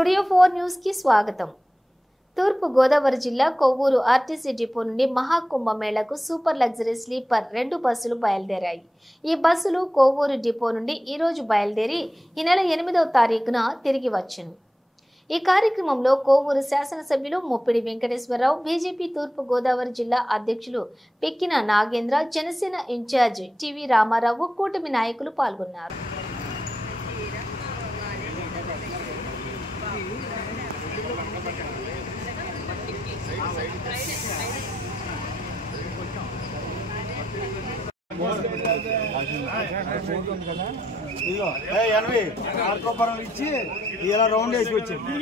Studio 4 news కి స్వాగతం. తూర్పు గోదావరి జిల్లా కొవ్వూరు ఆర్టీసీ డిపో నుండి మహాకుంభమేళకు సూపర్ లగ్జరీ స్లీపర్ 2 బస్సులు బయలుదేరాయి. ఈ బస్సులు కొవ్వూరు డిపో నుండి ఈ రోజు బయలుదేరి ఈ నెల 8వ తారీఖున తిరిగి వచ్చును. ఈ కార్యక్రమంలో కొవ్వూరు శాసనసభ్యులు ముప్పిడి వెంకటేశ్వరరావు, బీజేపీ తూర్పు గోదావరి జిల్లా అధ్యక్షులు పిక్కిన నాగేంద్ర, జనసేన ఇన్ఛార్జ్ టీవీ రామారావు, కూటమి నాయకులు పాల్గొన్నారు. ఆర్కోపరాలు ఇచ్చి ఇలా రౌండ్ వేసి వచ్చింది.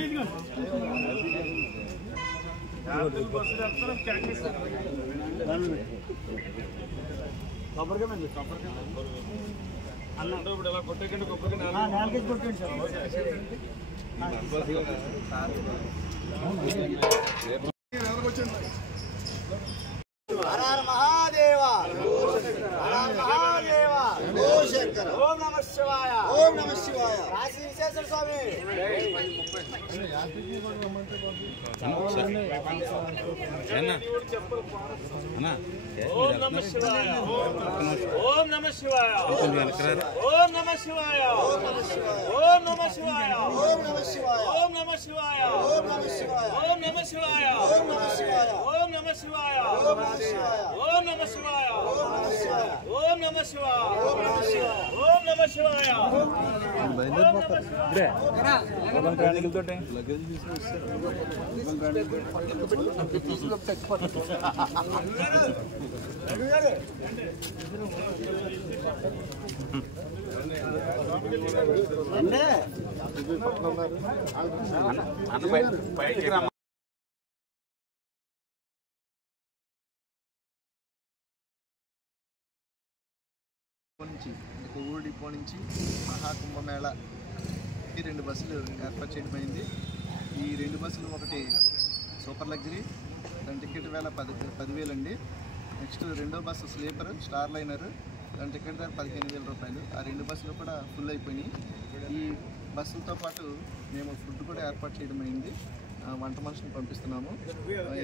మహాదేవా ఓం నమః శివాయ. ఓం నమః శివాయ. కాశీ విశ్వేశ్వర స్వామి. ఓం నమః శివాయ. ఓం నమః శివాయ. ఓం నమః శివాయ. ఓం నమః శివాయ. ఓం నమః శివాయ. ఓం నమః శివాయ. ఓం నమః శివాయ. ఓం నమః శివాయ. ఓం నమః శివాయ. ఓం నమః శివాయ. ఓం నమః శివాయ. ఓం నమః శివాయ. ఓం నమః శివాయ. ఓం నమః శివాయ. ఓం నమః శివాయ. ఓం నమః శివాయ. ఓం నమః శివాయ. కొవ్వూరు డిపో నుంచి మహాకుంభమేళ ఈ 2 బస్సులు ఏర్పాటు చేయడమైంది. ఈ 2 బస్సులు ఒకటి సూపర్ లగ్జరీ, దాని టికెట్ వేల 10,000 అండి. నెక్స్ట్ రెండో బస్సు స్లీపర్ స్టార్ లైనర్, దాని టికెట్ ధర 15,000 రూపాయలు. ఆ 2 బస్సులు కూడా ఫుల్ అయిపోయినాయి. ఈ బస్సులతో పాటు మేము ఫుడ్ కూడా ఏర్పాటు చేయడం అయింది. వంట మనుషులను పంపిస్తున్నాము,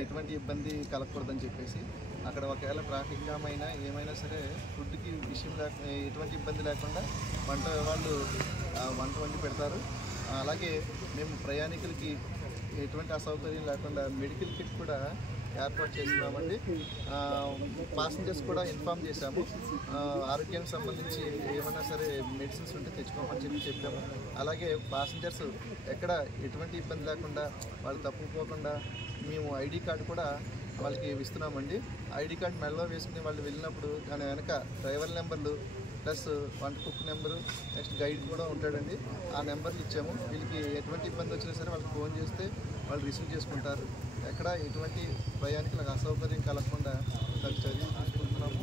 ఎటువంటి ఇబ్బంది కలగకూడదని చెప్పేసి. అక్కడ ఒకవేళ ట్రాఫిక్ జామ్ అయినా ఏమైనా సరే ఫుడ్కి ఎటువంటి ఇబ్బంది లేకుండా వంట వాళ్ళు వంట వండి పెడతారు. అలాగే మేము ప్రయాణికులకి ఎటువంటి అసౌకర్యం లేకుండా మెడికల్ కిట్ కూడా ఏర్పాటు చేస్తున్నామండి. పాసెంజర్స్ కూడా ఇన్ఫామ్ చేశాము, ఆరోగ్యానికి సంబంధించి ఏమైనా సరే మెడిసిన్స్ ఉంటే తెచ్చుకోమని చెప్పాము. అలాగే పాసెంజర్స్ ఎక్కడ ఎటువంటి ఇబ్బంది లేకుండా వాళ్ళు తప్పుకోకుండా మేము ఐడి కార్డు కూడా వాళ్ళకి ఇస్తున్నామండి. ఐడి కార్డు మెడలో వేసుకుని వాళ్ళు వెళ్ళినప్పుడు దాని వెనక డ్రైవర్ నెంబర్లు ప్లస్ వంట కుక్ నెంబరు, నెక్స్ట్ గైడ్ కూడా ఉంటాడండి. ఆ నెంబర్లు ఇచ్చాము. వీళ్ళకి ఎటువంటి ఇబ్బంది వచ్చినా సరే వాళ్ళకి ఫోన్ చేస్తే వాళ్ళు రిసీవ్ చేసుకుంటారు. ఎక్కడ ఎటువంటి ప్రయాణికులకు అసౌకర్యం కలగకుండా దానికి చర్యలు తీసుకుంటున్నాము.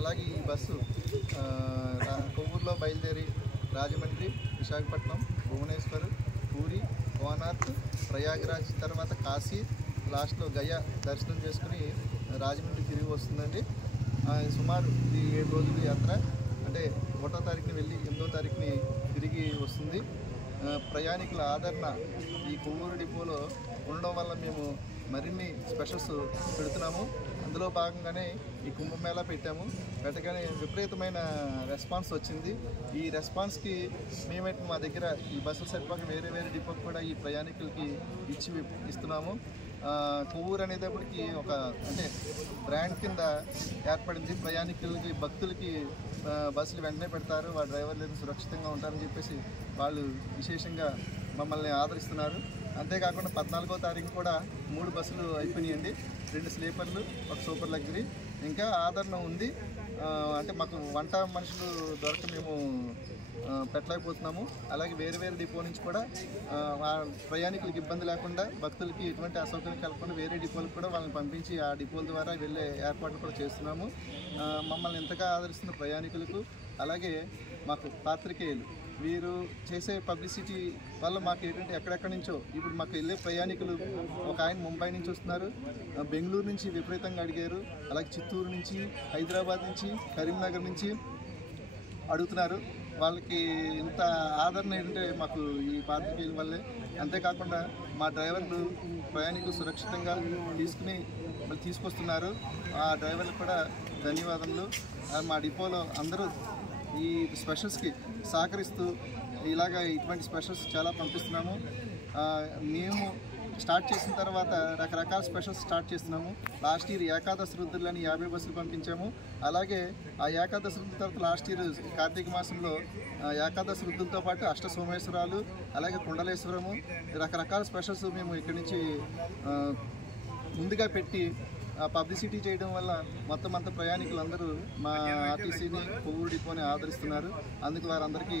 అలాగే ఈ బస్సు కొవ్వూరులో బయలుదేరి రాజమండ్రి, విశాఖపట్నం, భువనేశ్వర్, పూరి, కోనార్క్, ప్రయాగరాజ్, తర్వాత కాశీ, లాస్ట్లో గయా దర్శనం చేసుకుని రాజమండ్రి తిరిగి వస్తుందండి. సుమారు ఇది 7 రోజుల యాత్ర. అంటే 1వ తారీఖుని వెళ్ళి 8వ తారీఖుని తిరిగి వస్తుంది. ప్రయాణికుల ఆదరణ ఈ కొవ్వూరు డిపోలో ఉండడం వల్ల మేము మరిన్ని స్పెషల్స్ పెడుతున్నాము. అందులో భాగంగానే ఈ కుంభమేళా పెట్టాము. పెట్టగానే విపరీతమైన రెస్పాన్స్ వచ్చింది. ఈ రెస్పాన్స్కి మేమైతే మా దగ్గర ఈ బస్సులు సరిపోక వేరే డిపోకి కూడా ఈ ప్రయాణికులకి ఇస్తున్నాము. కొవ్వూరు అనేటప్పటికి ఒక అంటే బ్రాండ్ కింద ఏర్పడింది. ప్రయాణికులకి, భక్తులకి బస్సులు వెంటనే పెడతారు, వాళ్ళ డ్రైవర్లు సురక్షితంగా ఉంటారని చెప్పేసి వాళ్ళు విశేషంగా మమ్మల్ని ఆదరిస్తున్నారు. అంతేకాకుండా 14వ తారీఖు కూడా 3 బస్సులు అయిపోయినాయండి. 2 స్లీపర్లు, 1 సూపర్ లగ్జరీ. ఇంకా ఆదరణ ఉంది. అంటే మాకు వంట మనుషులు దొరక మేము పెట్టలేకపోతున్నాము. అలాగే వేరే డిపో నుంచి కూడా ప్రయాణికులకు ఇబ్బంది లేకుండా, భక్తులకి ఎటువంటి అసౌకర్యం కలగకుండా వేరే డిపోలకు కూడా వాళ్ళని పంపించి ఆ డిపోల ద్వారా వెళ్ళే ఏర్పాట్లు కూడా చేస్తున్నాము. మమ్మల్ని ఎంతగా ఆదరిస్తున్న ప్రయాణికులకు, అలాగే మాకు పాత్రికేయులు, వీరు చేసే పబ్లిసిటీ వల్ల మాకు ఏంటంటే ఎక్కడెక్కడి నుంచో ఇప్పుడు మాకు వెళ్ళే ప్రయాణికులు ఒక ఆయన ముంబై నుంచి వస్తున్నారు, బెంగళూరు నుంచి విపరీతంగా అడిగారు, అలాగే చిత్తూరు నుంచి, హైదరాబాద్ నుంచి, కరీంనగర్ నుంచి, అడుగుతున్నారు. వాళ్ళకి ఇంత ఆదరణ ఏంటంటే మాకు ఈ పాత్రికేయుల వల్లే. అంతేకాకుండా మా డ్రైవర్లు ప్రయాణికులు సురక్షితంగా తీసుకొస్తున్నారు. ఆ డ్రైవర్లకు కూడా ధన్యవాదములు. మా డిపోలో అందరూ ఈ స్పెషల్స్కి సహకరిస్తూ ఇటువంటి స్పెషల్స్ చాలా పంపిస్తున్నాము. మేము స్టార్ట్ చేసిన తర్వాత రకరకాల స్పెషల్స్ స్టార్ట్ చేస్తున్నాము. లాస్ట్ ఇయర్ ఏకాదశి రుద్రులని 50 బస్సులు పంపించాము. అలాగే ఆ ఏకాదశి రుద్రుల తర్వాత లాస్ట్ ఇయర్ కార్తీక మాసంలో ఏకాదశి రుద్రులతో పాటు అష్ట సోమేశ్వరాలు, అలాగే కుండలేశ్వరము, రకరకాల స్పెషల్స్ మేము ఇక్కడి నుంచి ముందుగా పెట్టి పబ్లిసిటీ చేయడం వల్ల మొత్తం అంతా ప్రయాణికులందరూ మా ఆర్టీసీని, కొవ్వూరు డిపోని ఆదరిస్తున్నారు. అందుకు వారందరికీ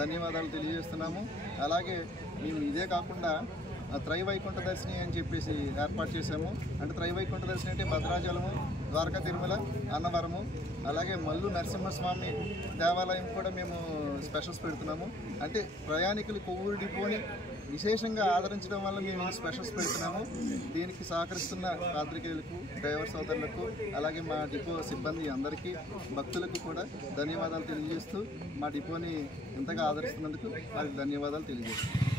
ధన్యవాదాలు తెలియజేస్తున్నాము. అలాగే మేము ఇదే కాకుండా త్రైవైకుంఠ దర్శిని అని చెప్పేసి ఏర్పాటు చేశాము. అంటే త్రైవైకుంఠ దర్శిని అంటే భద్రాచలము, ద్వారకా తిరుమల, అన్నవరము, అలాగే మల్లు నరసింహస్వామి దేవాలయం కూడా మేము స్పెషల్స్ పెడుతున్నాము. అంటే ప్రయాణికులు కొవ్వూరు డిపోని విశేషంగా ఆదరించడం వల్ల మేము స్పెషల్స్ పెడుతున్నాము. దీనికి సహకరిస్తున్న పాత్రికేయులకు, డ్రైవర్ సోదరులకు, అలాగే మా డిపో సిబ్బంది అందరికీ, భక్తులకు కూడా ధన్యవాదాలు తెలియజేస్తూ మా డిపోని ఇంతగా ఆదరిస్తున్నందుకు వారికి ధన్యవాదాలు తెలియజేస్తున్నాం.